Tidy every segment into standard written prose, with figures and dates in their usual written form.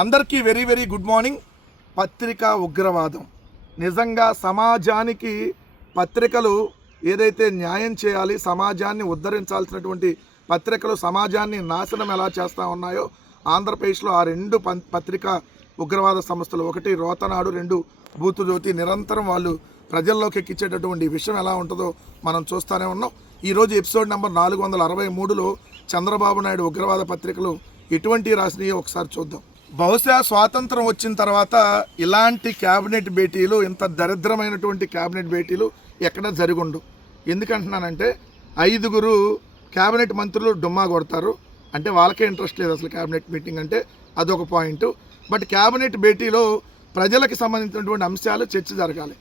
అందరికీ very very good morning. పత్రికా ఉగ్రవాదం నిజంగా సమాజానికి పత్రికలు ఏదైతే న్యాయం చేయాలి, సమాజాన్ని ఉద్ధరించాల్సినటువంటి పత్రికలు సమాజాన్ని నాశనం ఎలా చేస్తూ ఉన్నాయో ఆంధ్రప్రదేశ్లో ఆ రెండు పత్రికా ఉగ్రవాద సంస్థలు, ఒకటి రోతనాడు, రెండు బూతుజ్యోతి, నిరంతరం వాళ్ళు ప్రజల్లోకి ఎక్కించేటటువంటి విషయం ఎలా ఉంటుందో మనం చూస్తూనే ఉన్నాం. ఈరోజు ఎపిసోడ్ నెంబర్ 463లో చంద్రబాబు నాయుడు ఉగ్రవాద పత్రికలు ఎటువంటి రాసినాయో ఒకసారి చూద్దాం. బహుశా స్వాతంత్రం వచ్చిన తర్వాత ఇలాంటి క్యాబినెట్ భేటీలు, ఇంత దరిద్రమైనటువంటి క్యాబినెట్ భేటీలు ఎక్కడ జరుగుండు. ఎందుకంటున్నానంటే 5 క్యాబినెట్ మంత్రులు డుమ్మా కొడతారు అంటే వాళ్ళకే ఇంట్రెస్ట్ లేదు అసలు క్యాబినెట్ మీటింగ్ అంటే, అదొక పాయింట్. బట్ క్యాబినెట్ భేటీలో ప్రజలకు సంబంధించినటువంటి అంశాలు చర్చ జరగాలి.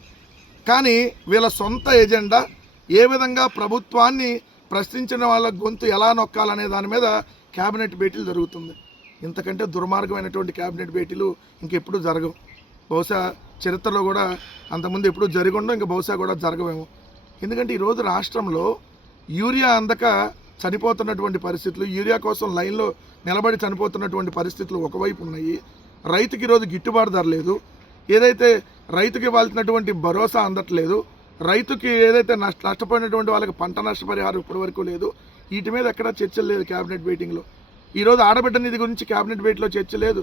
కానీ వీళ్ళ సొంత ఎజెండా ఏ విధంగా ప్రభుత్వాన్ని ప్రశ్నించిన వాళ్ళ గొంతు ఎలా నొక్కాలనే దాని మీద క్యాబినెట్ భేటీలు జరుగుతుంది. ఇంతకంటే దుర్మార్గమైనటువంటి క్యాబినెట్ భేటీలు ఇంకెప్పుడు జరగవు. బహుశా చరిత్రలో కూడా అంతకుముందు ఎప్పుడు జరిగిండో ఇంకా బహుశా కూడా జరగవేమో. ఎందుకంటే ఈరోజు రాష్ట్రంలో యూరియా అందక చనిపోతున్నటువంటి పరిస్థితులు, యూరియా కోసం లైన్లో నిలబడి చనిపోతున్నటువంటి పరిస్థితులు ఒకవైపు ఉన్నాయి. రైతుకి ఈరోజు గిట్టుబాటు ధర లేదు, ఏదైతే రైతుకి ఇవ్వాల్సినటువంటి భరోసా అందట్లేదు, రైతుకి ఏదైతే నష్టపోయినటువంటి వాళ్ళకి పంట నష్టపరిహారం ఇప్పటి వరకు లేదు. వీటి మీద ఎక్కడా చర్చలు లేదు క్యాబినెట్ మీటింగ్లో. ఈరోజు ఆడబిడ్డ నిధి గురించి క్యాబినెట్ భేటీలో చర్చ లేదు,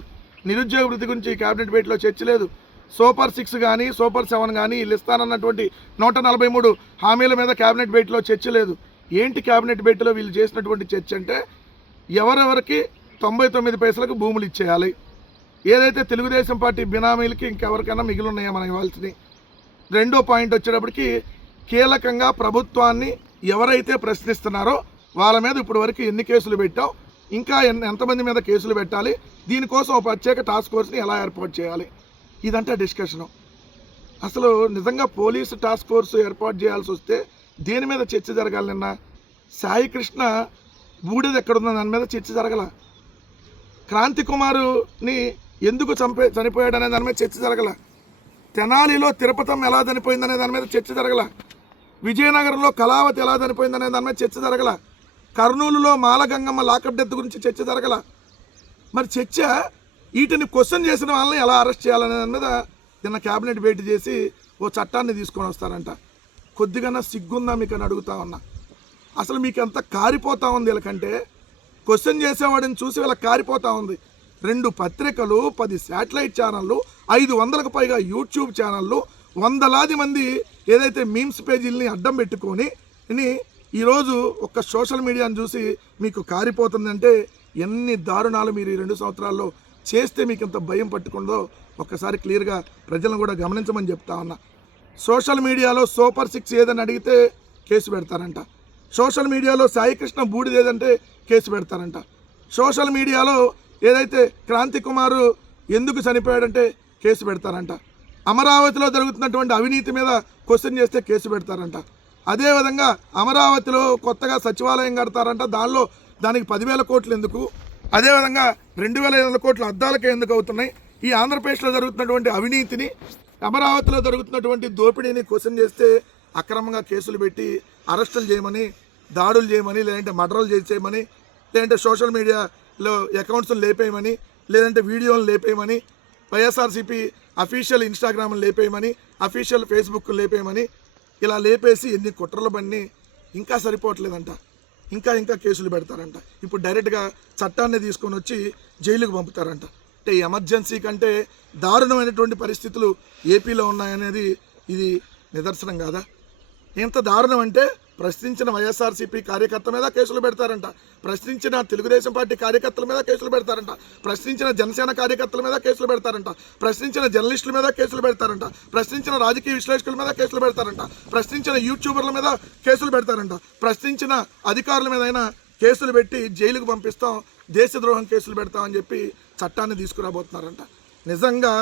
నిరుద్యోగ వృద్ధి గురించి క్యాబినెట్ భేటీలో చర్చ లేదు, సూపర్ 6 కానీ సూపర్ 7 కానీ వీళ్ళు ఇస్తానన్నటువంటి 143 హామీల మీద క్యాబినెట్ భేటీలో చర్చ లేదు. ఏంటి క్యాబినెట్ భేటీలో వీళ్ళు చేసినటువంటి చర్చ అంటే ఎవరెవరికి 99 పైసలకు భూములు ఇచ్చేయాలి, ఏదైతే తెలుగుదేశం పార్టీ బినామీలకి ఇంకెవరికైనా మిగిలి ఉన్నాయో మనం ఇవ్వాల్సినవి. రెండో పాయింట్ వచ్చేటప్పటికి కీలకంగా ప్రభుత్వాన్ని ఎవరైతే ప్రశ్నిస్తున్నారో వాళ్ళ మీద ఇప్పటి వరకు ఎన్ని కేసులు పెట్టాం, ఇంకా ఎంతమంది మీద కేసులు పెట్టాలి, దీనికోసం ఒక ప్రత్యేక టాస్క్ ఫోర్స్ని ఎలా ఏర్పాటు చేయాలి, ఇదంతా డిస్కషను. అసలు నిజంగా పోలీసు టాస్క్ ఫోర్స్ ఏర్పాటు చేయాల్సి వస్తే దేని మీద చర్చ జరగాలి? నిన్న సాయి కృష్ణ బూడిద ఎక్కడుందో దాని మీద చర్చ జరగల, క్రాంతి కుమారుని ఎందుకు చనిపోయాడనే దాని మీద చర్చ జరగల, తెనాలిలో తిరుపతం ఎలా చనిపోయిందనే దాని మీద చర్చ జరగల, విజయనగరంలో కళావతి ఎలా చనిపోయిందనే దాని మీద చర్చ జరగల, కర్నూలులో మాలగంగమ్మ లాకప్ డెత్ గురించి చర్చ జరగల. మరి చర్చ వీటిని క్వశ్చన్ చేసిన వాళ్ళని ఎలా అరెస్ట్ చేయాలనే దాని మీద నిన్న క్యాబినెట్ భేటీ చేసి ఓ చట్టాన్ని తీసుకొని వస్తారంట. కొద్దిగా సిగ్గుందా మీకు అని అడుగుతా ఉన్నా. అసలు మీకు ఎంత కారిపోతా ఉంది వీళ్ళకంటే, క్వశ్చన్ చేసేవాడిని చూసి వీళ్ళకి కారిపోతూ ఉంది. 2 పత్రికలు, 10 శాటిలైట్ ఛానళ్ళు, 500కు పైగా యూట్యూబ్ ఛానళ్ళు, వందలాది మంది ఏదైతే మీమ్స్ పేజీలని అడ్డం పెట్టుకొని ఈరోజు ఒక్క సోషల్ మీడియాను చూసి మీకు కారిపోతుందంటే ఎన్ని దారుణాలు మీరు ఈ 2 సంవత్సరాల్లో చేస్తే మీకు ఇంత భయం పట్టుకుందో ఒక్కసారి క్లియర్గా ప్రజలను కూడా గమనించమని చెప్తా ఉన్నా. సోషల్ మీడియాలో సూపర్ 6 ఏదని అడిగితే కేసు పెడతారంట, సోషల్ మీడియాలో సాయికృష్ణ బూడిద ఏదంటే కేసు పెడతారంట, సోషల్ మీడియాలో ఏదైతే క్రాంతి కుమారు ఎందుకు చనిపోయాడంటే కేసు పెడతారంట, అమరావతిలో జరుగుతున్నటువంటి అవినీతి మీద క్వశ్చన్ చేస్తే కేసు పెడతారంట, అదేవిధంగా అమరావతిలో కొత్తగా సచివాలయం కడతారంట, దానికి 10,000 కోట్లు ఎందుకు, అదేవిధంగా 2,500 కోట్ల అద్దాలకే ఎందుకు అవుతున్నాయి, ఈ ఆంధ్రప్రదేశ్లో జరుగుతున్నటువంటి అవినీతిని, అమరావతిలో జరుగుతున్నటువంటి దోపిడీని క్వశ్చన్ చేస్తే అక్రమంగా కేసులు పెట్టి అరెస్టులు చేయమని, దాడులు చేయమని, లేదంటే మర్డర్లు చేయమని, లేదంటే సోషల్ మీడియాలో అకౌంట్స్ని లేపేయమని, లేదంటే వీడియోలు లేపేయమని, వైఎస్ఆర్సీపీ అఫీషియల్ ఇన్స్టాగ్రామ్ని లేపేయమని, అఫీషియల్ ఫేస్బుక్ లేపేయమని, ఇలా లేపేసి ఎన్ని కుట్రలు బన్ని ఇంకా సరిపోవట్లేదంట, ఇంకా కేసులు పెడతారంట. ఇప్పుడు డైరెక్ట్గా చట్టాన్ని తీసుకొని వచ్చి జైలుకు పంపుతారంట. అంటే ఎమర్జెన్సీ కంటే దారుణమైనటువంటి పరిస్థితులు ఏపీలో ఉన్నాయనేది ఇది నిదర్శనం కాదా? ఎంత దారుణం అంటే ప్రశ్నించిన వైఎస్ఆర్సీపీ కార్యకర్త మీద కేసులు పెడతారంట, ప్రశ్నించిన తెలుగుదేశం పార్టీ కార్యకర్తల మీద కేసులు పెడతారంట, ప్రశ్నించిన జనసేన కార్యకర్తల మీద కేసులు పెడతారంట, ప్రశ్నించిన జర్నలిస్టుల మీద కేసులు పెడతారంట, ప్రశ్నించిన రాజకీయ విశ్లేషకుల మీద కేసులు పెడతారంట, ప్రశ్నించిన యూట్యూబర్ల మీద కేసులు పెడతారంట, ప్రశ్నించిన అధికారుల మీద అయినా కేసులు పెట్టి జైలుకు పంపిస్తాం, దేశద్రోహం కేసులు పెడతామని చెప్పి చట్టాన్ని తీసుకురాబోతున్నారంట. నిజంగా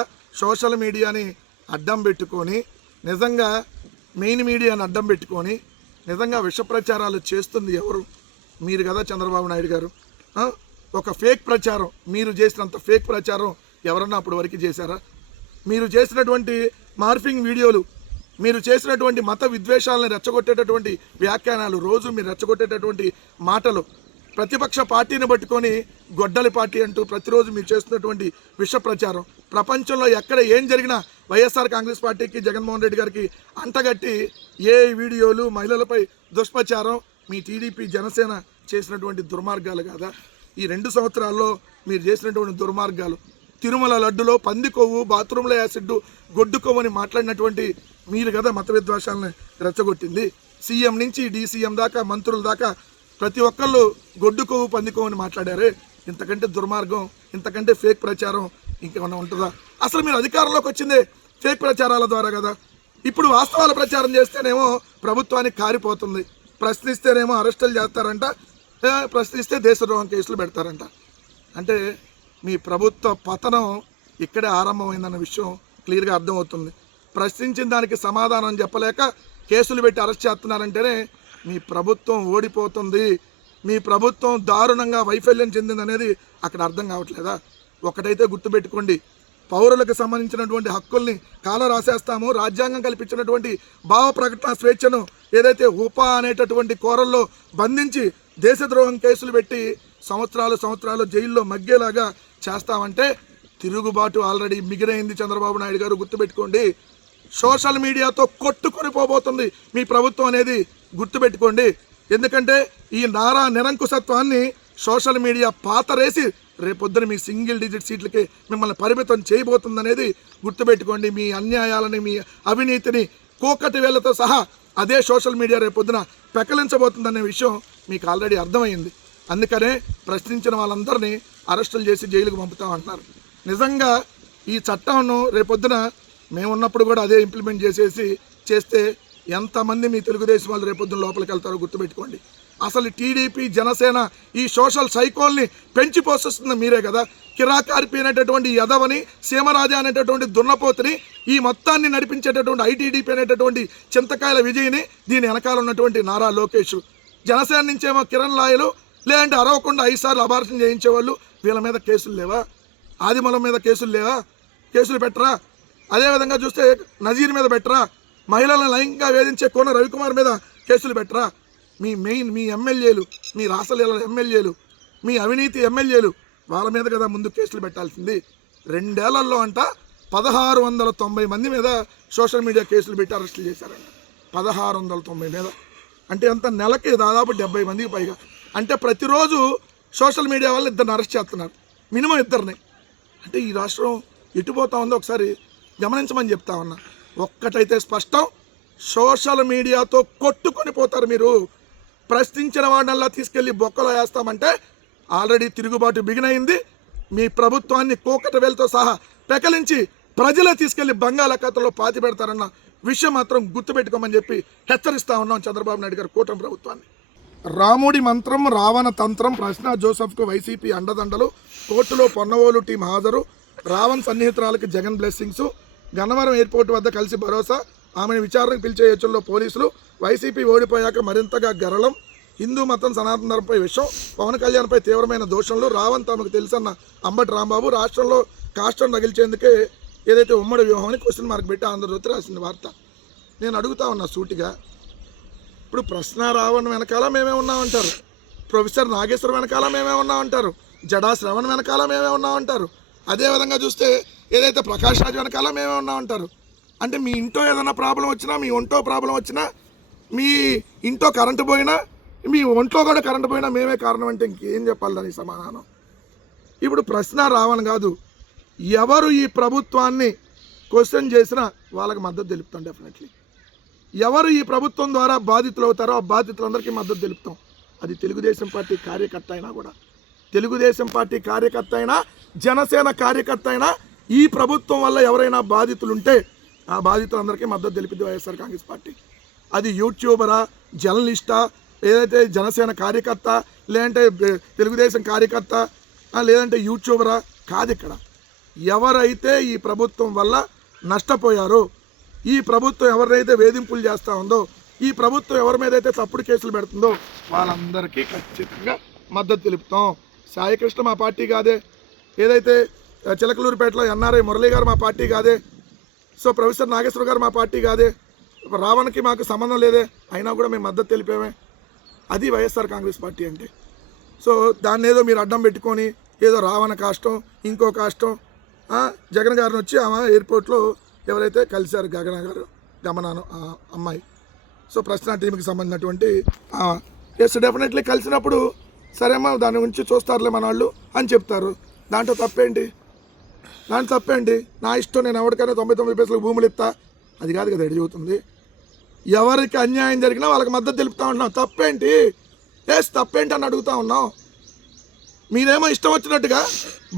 సోషల్ మీడియాని అడ్డం పెట్టుకొని, నిజంగా మెయిన్ మీడియాని అడ్డం పెట్టుకొని నిజంగా విష ప్రచారాలు చేస్తుంది ఎవరు? మీరు కదా చంద్రబాబు నాయుడు గారు. ఒక ఫేక్ ప్రచారం, మీరు చేసినంత ఫేక్ ప్రచారం ఎవరన్నా అప్పటి వరకు చేశారా? మీరు చేసినటువంటి మార్ఫింగ్ వీడియోలు, మీరు చేసినటువంటి మత విద్వేషాలను రెచ్చగొట్టేటటువంటి వ్యాఖ్యానాలు, రోజు మీరు రెచ్చగొట్టేటటువంటి మాటలు, ప్రతిపక్ష పార్టీని పట్టుకొని గొడ్డలి పార్టీ అంటూ ప్రతిరోజు మీరు చేస్తున్నటువంటి విష ప్రచారం ప్రపంచంలో ఎక్కడ ఏం జరిగినా వైఎస్ఆర్ కాంగ్రెస్ పార్టీకి జగన్మోహన్ రెడ్డి గారికి అంటగట్టి ఏ వీడియోలు మహిళలపై దుష్ప్రచారం మీ టీడీపీ జనసేన చేసినటువంటి దుర్మార్గాలు కాదా? ఈ 2 సంవత్సరాల్లో మీరు చేసినటువంటి దుర్మార్గాలు తిరుమల లడ్డులో పంది కొవ్వు, బాత్రూంలో యాసిడ్, గొడ్డు కొవ్వు అని మాట్లాడినటువంటి మీరు కదా మత విద్వేషాలను రెచ్చగొట్టింది. సీఎం నుంచి డీసీఎం దాకా మంత్రుల దాకా ప్రతి ఒక్కళ్ళు గొడ్డు కొవ్వు, పంది కొవ్వు అని మాట్లాడారే. ఇంతకంటే దుర్మార్గం, ఇంతకంటే ఫేక్ ప్రచారం ఇంకేమన్నా ఉంటుందా? అసలు మీరు అధికారంలోకి వచ్చిందే ఫేక్ ప్రచారాల ద్వారా కదా. ఇప్పుడు వాస్తవాల ప్రచారం చేస్తేనేమో ప్రభుత్వానికి కారిపోతుంది, ప్రశ్నిస్తేనేమో అరెస్టులు చేస్తారంట, ప్రశ్నిస్తే దేశద్రోహం కేసులు పెడతారంట. అంటే మీ ప్రభుత్వ పతనం ఇక్కడే ఆరంభమైందన్న విషయం క్లియర్గా అర్థమవుతుంది. ప్రశ్నించిన దానికి సమాధానం చెప్పలేక కేసులు పెట్టి అరెస్ట్ చేస్తున్నారంటేనే మీ ప్రభుత్వం ఓడిపోతుంది, మీ ప్రభుత్వం దారుణంగా వైఫల్యం చెందిందనేది అక్కడ అర్థం కావట్లేదా? ఒకటైతే గుర్తుపెట్టుకోండి, పౌరులకు సంబంధించినటువంటి హక్కుల్ని కాల రాసేస్తాము, రాజ్యాంగం కల్పించినటువంటి భావ ప్రకటన స్వేచ్ఛను ఏదైతే ఉపా అనేటటువంటి కోరల్లో బంధించి దేశద్రోహం కేసులు పెట్టి సంవత్సరాలు జైల్లో మగ్గేలాగా చేస్తామంటే తిరుగుబాటు ఆల్రెడీ మిగిలైంది. చంద్రబాబు నాయుడు గారు గుర్తుపెట్టుకోండి, సోషల్ మీడియాతో కొట్టుకొని పోబోతుంది మీ ప్రభుత్వం అనేది గుర్తుపెట్టుకోండి. ఎందుకంటే ఈ నారా నిరంకుశత్వాన్ని సోషల్ మీడియా పాతరేసి రేపొద్దున మీ సింగిల్ డిజిట్ సీట్లకి మిమ్మల్ని పరిమితం చేయబోతుందనేది గుర్తుపెట్టుకోండి. మీ అన్యాయాలని, మీ అవినీతిని కోకటి వేళ్లతో సహా అదే సోషల్ మీడియా రేపొద్దున పెకలించబోతుందనే విషయం మీకు ఆల్రెడీ అర్థమైంది. అందుకనే ప్రశ్నించిన వాళ్ళందరినీ అరెస్టులు చేసి జైలుకు పంపుతామంటున్నారు. నిజంగా ఈ చట్టంను రేపొద్దున మేమున్నప్పుడు కూడా అదే ఇంప్లిమెంట్ చేస్తే ఎంతమంది మీ తెలుగుదేశం వాళ్ళు రేపొద్దున లోపలికి వెళ్తారో గుర్తుపెట్టుకోండి. అసలు టీడీపీ జనసేన ఈ సోషల్ సైకోల్ని పెంచి పోషిస్తుంది మీరే కదా. కిరాకార్పి అనేటటువంటి యదవని, సీమరాజా అనేటటువంటి దున్నపోతుని, ఈ మొత్తాన్ని నడిపించేటటువంటి ఐటీడీపీ అనేటటువంటి చింతకాయల విజయ్ని, దీని వెనకాల ఉన్నటువంటి నారా లోకేష్, జనసేన నుంచేమో కిరణ్ లాయలు, లేదంటే అరవకుండా 5 సార్లు అబార్షన్ చేయించేవాళ్ళు, వీళ్ళ మీద కేసులు లేవా? ఆదిమూలం మీద కేసులు లేవా? కేసులు పెట్టరా? అదేవిధంగా చూస్తే నజీర్ మీద పెట్టరా? మహిళలను లైంగికంగా వేధించే కోన రవికుమార్ మీద కేసులు పెట్టరా? మీ ఎమ్మెల్యేలు, మీ రాసలీల ఎమ్మెల్యేలు, మీ అవినీతి ఎమ్మెల్యేలు, వాళ్ళ మీద కదా ముందు కేసులు పెట్టాల్సింది. 2 ఏళ్లలో అంట 1690 మంది మీద సోషల్ మీడియా కేసులు పెట్టి అరెస్టులు చేశారంట. 1690 మీద అంటే అంత నెలకి దాదాపు 70 మందికి పైగా. అంటే ప్రతిరోజు సోషల్ మీడియా వాళ్ళు 2 అరెస్ట్ చేస్తున్నారు, మినిమం 2. అంటే ఈ రాష్ట్రం ఎటుపోతా ఉందో ఒకసారి గమనించమని చెప్తా ఉన్నా. ఒక్కటైతే స్పష్టం, సోషల్ మీడియాతో కొట్టుకొని పోతారు మీరు. ప్రశ్నించిన వాడినల్లా తీసుకెళ్ళి బొక్కలో వేస్తామంటే ఆల్రెడీ తిరుగుబాటు బిగినైంది. మీ ప్రభుత్వాన్ని కోకట వేలతో సహా పెకలించి ప్రజలే తీసుకెళ్లి బంగాళాఖాతంలో పాతి పెడతారన్న విషయం మాత్రం గుర్తుపెట్టుకోమని చెప్పి హెచ్చరిస్తా ఉన్నాం చంద్రబాబు నాయుడు గారు కూటమి ప్రభుత్వాన్ని. రాముడి మంత్రం, రావణ తంత్రం, ప్రశ్న జోసెఫ్కు వైసీపీ అండదండలు, కోర్టులో పొన్నవోలు టీం హాజరు, రావణ్ సన్నిహితురాలకి జగన్ బ్లెస్సింగ్స్, గన్నవరం ఎయిర్పోర్ట్ వద్ద కలిసి భరోసా, ఆమెను విచారణకు పిలిచే యోచనలో పోలీసులు, వైసీపీ ఓడిపోయాక మరింతగా గరళం, హిందూ మతం సనాతన ధర్మంపై విషయం, పవన్ కళ్యాణ్పై తీవ్రమైన దోషంలో రావణ్ తమకు తెలుసన్న అంబటి రాంబాబు, రాష్ట్రంలో కాష్టం తగిల్చేందుకే ఏదైతే ఉమ్మడి వ్యూహం అని క్వశ్చన్ మార్క్ పెట్టి ఆంధ్రజ్యోతి రాసింది వార్త. నేను అడుగుతా ఉన్నా సూటిగా, ఇప్పుడు ప్రశ్న రావణ్ వెనకాల మేమే ఉన్నామంటారు, ప్రొఫెసర్ నాగేశ్వర వెనకాల మేమే ఉన్నామంటారు, జడా శ్రవణ్ వెనకాల మేమే ఉన్నామంటారు, అదేవిధంగా చూస్తే ఏదైతే ప్రకాష్ రాజ్ వెనకాల మేమే ఉన్నామంటారు. అంటే మీ ఇంట్లో ఏదైనా ప్రాబ్లం వచ్చినా, మీ ఒంట్లో ప్రాబ్లం వచ్చినా, మీ ఇంట్లో కరెంటు పోయినా, మీ ఒంట్లో కూడా కరెంటు పోయినా మేమే కారణం అంటే ఇంకేం చెప్పాలి దానికి సమాధానం? ఇప్పుడు ప్రశ్న రావణ్ కాదు, ఎవరు ఈ ప్రభుత్వాన్ని క్వశ్చన్ చేసినా వాళ్ళకి మద్దతు తెలుపుతాం. డెఫినెట్లీ ఎవరు ఈ ప్రభుత్వం ద్వారా బాధితులు అవుతారో ఆ బాధితులందరికీ మద్దతు తెలుపుతాం. అది తెలుగుదేశం పార్టీ కార్యకర్త అయినా కూడా, తెలుగుదేశం పార్టీ కార్యకర్త అయినా, జనసేన కార్యకర్త అయినా, ఈ ప్రభుత్వం వల్ల ఎవరైనా బాధితులుంటే ఆ బాధితులందరికీ మద్దతు తెలిపింది వైఎస్ఆర్ కాంగ్రెస్ పార్టీ. అది యూట్యూబరా, జర్నలిస్టా, ఏదైతే జనసేన కార్యకర్త, లేదంటే తెలుగుదేశం కార్యకర్త, లేదంటే యూట్యూబరా కాదు. ఇక్కడ ఎవరైతే ఈ ప్రభుత్వం వల్ల నష్టపోయారో, ఈ ప్రభుత్వం ఎవరినైతే వేధింపులు చేస్తూ ఉందో, ఈ ప్రభుత్వం ఎవరి మీద అయితే తప్పుడు కేసులు పెడుతుందో వాళ్ళందరికీ ఖచ్చితంగా మద్దతు తెలుపుతాం. సాయికృష్ణ మా పార్టీ కాదే, ఏదైతే చిలకలూరుపేటలో ఎన్ఆర్ఐ మురళీ గారు మా పార్టీ కాదే, సో ప్రొఫెసర్ నాగేశ్వర గారు మా పార్టీ కాదే, రావణ్కి మాకు సంబంధం లేదే, అయినా కూడా మేము మద్దతు తెలిపామే. అది వైఎస్ఆర్ కాంగ్రెస్ పార్టీ అంటే. సో దాన్ని ఏదో మీరు అడ్డం పెట్టుకొని ఏదో రావణ కాష్టం ఇంకో కాష్టం జగన్ గారిని వచ్చి ఆమె ఎయిర్పోర్ట్లో ఎవరైతే కలిశారు గమనాను అమ్మాయి, సో ప్రశ్న టీంకి సంబంధించినటువంటి ఎస్ డెఫినెట్లీ కలిసినప్పుడు సరేమ్మా దాని గురించి చూస్తారులే మన వాళ్ళు అని చెప్తారు. దాంట్లో తప్పేంటి? నా ఇష్టం, నేను ఎవరికైనా 99 పైసలకు భూములు ఇస్తా, అది కాదు కదా ఎడి చెబుతుంది. ఎవరికి అన్యాయం జరిగినా వాళ్ళకి మద్దతు తెలుపుతా ఉంటున్నాం, తప్పేంటి? తప్పేంటి అని అడుగుతా ఉన్నాం. మీరేమో ఇష్టం వచ్చినట్టుగా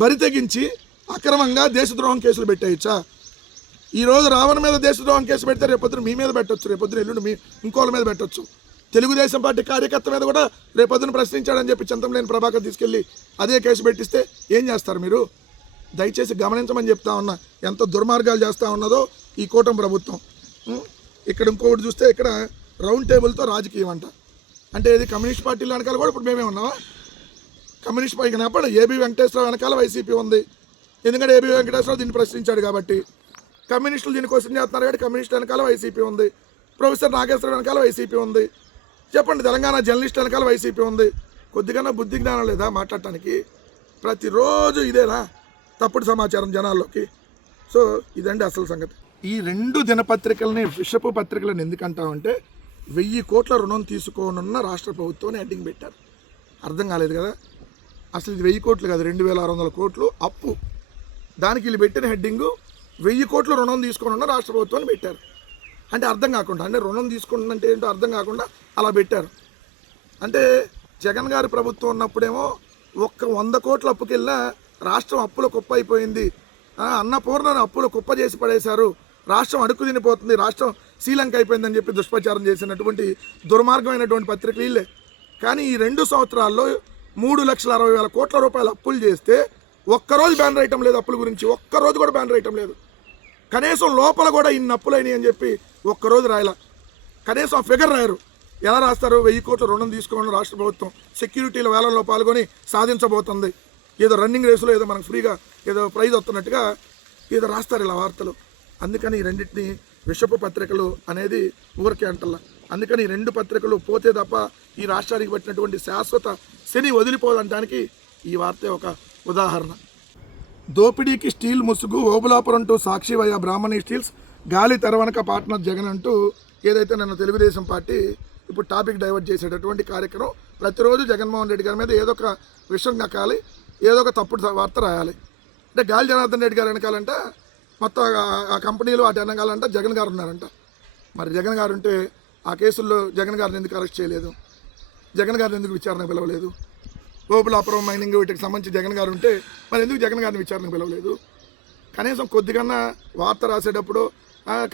బరి తెగించి అక్రమంగా దేశద్రోహం కేసులు పెట్టేయచ్చా? ఈరోజు రావణ మీద దేశద్రోహం కేసు పెడితే రేపొద్దున మీ మీద పెట్టచ్చు, రేపొద్దున ఎల్లుండి మీ ఇంకోళ్ళ మీద పెట్టచ్చు. తెలుగుదేశం పార్టీ కార్యకర్త మీద కూడా రేపొద్దున ప్రశ్నించాడని చెప్పి చింతమనేని ప్రభాకర్ తీసుకెళ్ళి అదే కేసు పెట్టిస్తే ఏం చేస్తారు మీరు? దయచేసి గమనించమని చెప్తా ఉన్నా, ఎంత దుర్మార్గాలు చేస్తూ ఉన్నదో ఈ కూటమి ప్రభుత్వం. ఇక్కడ ఇంకొకటి చూస్తే ఇక్కడ రౌండ్ టేబుల్తో రాజకీయం అంట. అంటే ఇది కమ్యూనిస్ట్ పార్టీల వెనకాల కూడా ఇప్పుడు మేమే ఉన్నావా? కమ్యూనిస్ట్ పార్టీ కనప్పుడు ఏబీ వెంకటేశ్వరరావు వెనకాల వైసీపీ ఉంది, ఎందుకంటే ఏబీ వెంకటేశ్వరరావు దీన్ని ప్రశ్నించాడు కాబట్టి. కమ్యూనిస్టులు దీన్ని క్వశ్చన్ చేస్తున్నారు కాబట్టి కమ్యూనిస్ట్ వెనకాల వైసీపీ ఉంది. ప్రొఫెసర్ నాగేశ్వరరావు వెనకాల వైసీపీ ఉంది. చెప్పండి, తెలంగాణ జర్నలిస్ట్ వెనకాల వైసీపీ ఉంది. కొద్దిగా బుద్ధి జ్ఞానం లేదా మాట్లాడటానికి? ప్రతిరోజు ఇదేనా తప్పుడు సమాచారం జనాల్లోకి? సో ఇదండి అసలు సంగతి. ఈ 2 దినపత్రికలని విషపు పత్రికలను ఎందుకంటామంటే 1000 కోట్ల రుణం తీసుకోనున్న రాష్ట్ర ప్రభుత్వాన్ని హెడ్డింగ్ పెట్టారు. అర్థం కాలేదు కదా? అసలు ఇది 1000 కోట్లు కాదు, 2600 కోట్లు అప్పు. దానికి వీళ్ళు పెట్టిన హెడ్డింగు 1000 కోట్ల రుణం తీసుకోనున్న రాష్ట్ర ప్రభుత్వాన్ని పెట్టారు. అంటే అర్థం కాకుండా, అంటే రుణం తీసుకుంటుందంటే ఏంటో అర్థం కాకుండా అలా పెట్టారు. అంటే జగన్ గారి ప్రభుత్వం ఉన్నప్పుడేమో 100 కోట్ల అప్పుకెళ్ళినా రాష్ట్రం అప్పుల కుప్ప అయిపోయింది, అన్నపూర్ణను అప్పుల కుప్ప చేసి పడేశారు, రాష్ట్రం అడుక్కు తినిపోతుంది, రాష్ట్రం శ్రీలంక అయిపోయిందని చెప్పి దుష్ప్రచారం చేసినటువంటి దుర్మార్గమైనటువంటి పత్రికలు వీళ్ళే. కానీ ఈ 2 సంవత్సరాల్లో 3,60,000 కోట్ల రూపాయలు అప్పులు చేస్తే ఒక్కరోజు బ్యాన్ రైటం లేదు. అప్పుల గురించి ఒక్కరోజు కూడా బ్యాన్ రైటం లేదు. కనీసం లోపల కూడా ఇన్ని అప్పులు అయినాయి అని చెప్పి ఒక్కరోజు రాయలా. కనీసం ఆ ఫిగర్ రాయరు. ఎలా రాస్తారు? 1000 కోట్ల రుణం తీసుకోవడం రాష్ట్ర ప్రభుత్వం సెక్యూరిటీల వేలంలో పాల్గొని సాధించబోతుంది, ఏదో రన్నింగ్ రేసులో ఏదో మనకు ఫ్రీగా ఏదో ప్రైజ్ వస్తున్నట్టుగా ఏదో రాస్తారు ఇలా వార్తలు. అందుకని ఈ రెండింటిని విషపు పత్రికలు అనేది ఊరికే అంటల్లా. అందుకని ఈ 2 పత్రికలు పోతే తప్ప ఈ రాష్ట్రానికి పట్టినటువంటి శాశ్వత శని వదిలిపోవడానికి ఈ వార్తే ఒక ఉదాహరణ. దోపిడీకి స్టీల్ ముసుగు, Obulapuram to Sakshi via Brahmani steels, Gali తెరవనక పార్ట్నర్ జగన్ అంటూ ఏదైతే నన్ను తెలుగుదేశం పార్టీ ఇప్పుడు టాపిక్ డైవర్ట్ చేసేటటువంటి కార్యక్రమం. ప్రతిరోజు జగన్మోహన్ రెడ్డి గారి మీద ఏదో ఒక విషయం నక్కాలి, ఏదో ఒక తప్పుడు వార్త రాయాలి. అంటే గాలి జనార్దన్ రెడ్డి గారు వెనకాలంట మొత్తం ఆ కంపెనీలు వాటి వెనకాలంట జగన్ గారు ఉన్నారంట. మరి జగన్ గారు ఉంటే ఆ కేసుల్లో జగన్ గారిని ఎందుకు అరెస్ట్ చేయలేదు? జగన్ గారిని ఎందుకు విచారణకు పిలవలేదు? ఓబులాపురం మైనింగ్ వీటికి సంబంధించి జగన్ గారు ఉంటే మరి ఎందుకు జగన్ గారిని విచారణకు పిలవలేదు? కనీసం కొద్దిగా వార్త రాసేటప్పుడు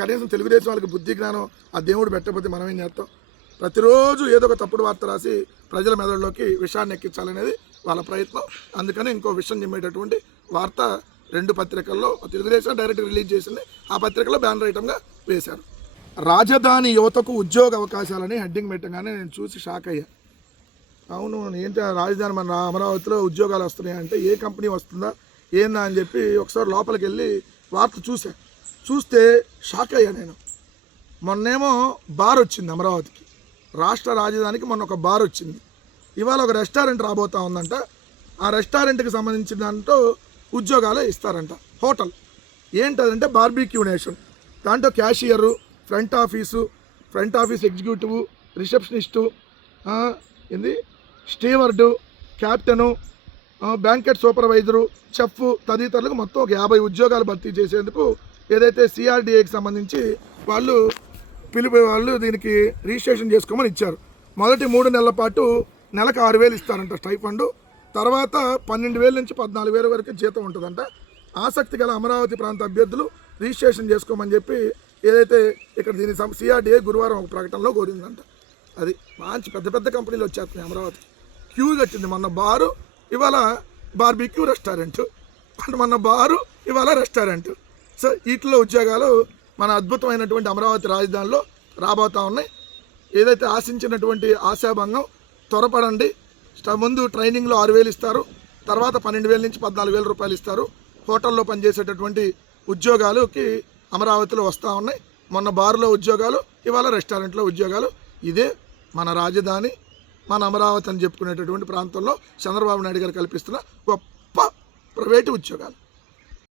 కనీసం తెలుగుదేశం వాళ్ళకి బుద్ధి జ్ఞానం ఆ దేవుడు పెట్టకపోతే మనం ఏం చేస్తాం? ప్రతిరోజు ఏదో ఒక తప్పుడు వార్త రాసి ప్రజల మెదడులోకి విషయాన్ని ఎక్కించాలనేది వాళ్ళ ప్రయత్నం. అందుకని ఇంకో విషయం చెప్పేటటువంటి వార్త 2 పత్రికల్లో తెలుగుదేశం డైరెక్ట్ రిలీజ్ చేసింది, ఆ పత్రికలో బ్యానర్ ఐటమ్గా వేశారు. రాజధాని యువతకు ఉద్యోగ అవకాశాలని హెడ్డింగ్ పెట్టగానే నేను చూసి షాక్ అయ్యా. అవును, ఏంటి రాజధాని మన అమరావతిలో ఉద్యోగాలు వస్తున్నాయంటే ఏ కంపెనీ వస్తుందా ఏందా అని చెప్పి ఒకసారి లోపలికి వెళ్ళి వార్త చూస్తే షాక్ అయ్యా నేను. మొన్నేమో బార్ వచ్చింది అమరావతికి, రాష్ట్ర రాజధానికి మొన్న ఒక బార్ వచ్చింది. ఇవాళ ఒక రెస్టారెంట్ రాబోతా ఉందంట. ఆ రెస్టారెంట్కి సంబంధించిన దాంట్లో ఉద్యోగాలు ఇస్తారంట. హోటల్ ఏంటంటే బార్బిక్యూ నేషన్, దాంట్లో cashier, front office executive, receptionist, steward, captain, banquet supervisor, chef తదితరులకు మొత్తం ఒక 50 ఉద్యోగాలు భర్తీ చేసేందుకు ఏదైతే సిఆర్డిఏకి సంబంధించి వాళ్ళు దీనికి రిజిస్ట్రేషన్ చేసుకోమని ఇచ్చారు. మొదటి 3 నెలల పాటు నెలకు 6,000 ఇస్తారంట స్టైఫండ్. తర్వాత 12,000 నుంచి 14,000 వరకు జీతం ఉంటుందంట. ఆసక్తి గల అమరావతి ప్రాంత అభ్యర్థులు రిజిస్ట్రేషన్ చేసుకోమని చెప్పి ఏదైతే ఇక్కడ దీని సిఆర్డిఏ గురువారం ఒక ప్రకటనలో కోరిందంట. అది మంచి పెద్ద కంపెనీలు వచ్చేస్తున్నాయి అమరావతికి. క్యూ కట్టింది. మొన్న బారు, ఇవాళ బార్బిక్యూ రెస్టారెంట్, మొన్న బారు, ఇవాళ రెస్టారెంట్. సో వీటిలో ఉద్యోగాలు మన అద్భుతమైనటువంటి అమరావతి రాజధానిలో రాబోతూ ఉన్నాయి. ఏదైతే ఆశించినటువంటి ఆశాభంగం, త్వరపడండి. ముందు ట్రైనింగ్లో 6,000 ఇస్తారు, తర్వాత 12,000 నుంచి 14,000 రూపాయలు ఇస్తారు. హోటల్లో పనిచేసేటటువంటి ఉద్యోగాలకి అమరావతిలో వస్తూ ఉన్నాయి. మొన్న బార్లో ఉద్యోగాలు, ఇవాళ రెస్టారెంట్లో ఉద్యోగాలు. ఇదే మన రాజధాని మన అమరావతి అని చెప్పుకునేటటువంటి ప్రాంతంలో చంద్రబాబు నాయుడు గారు కల్పిస్తున్న గొప్ప ప్రైవేటు ఉద్యోగాలు.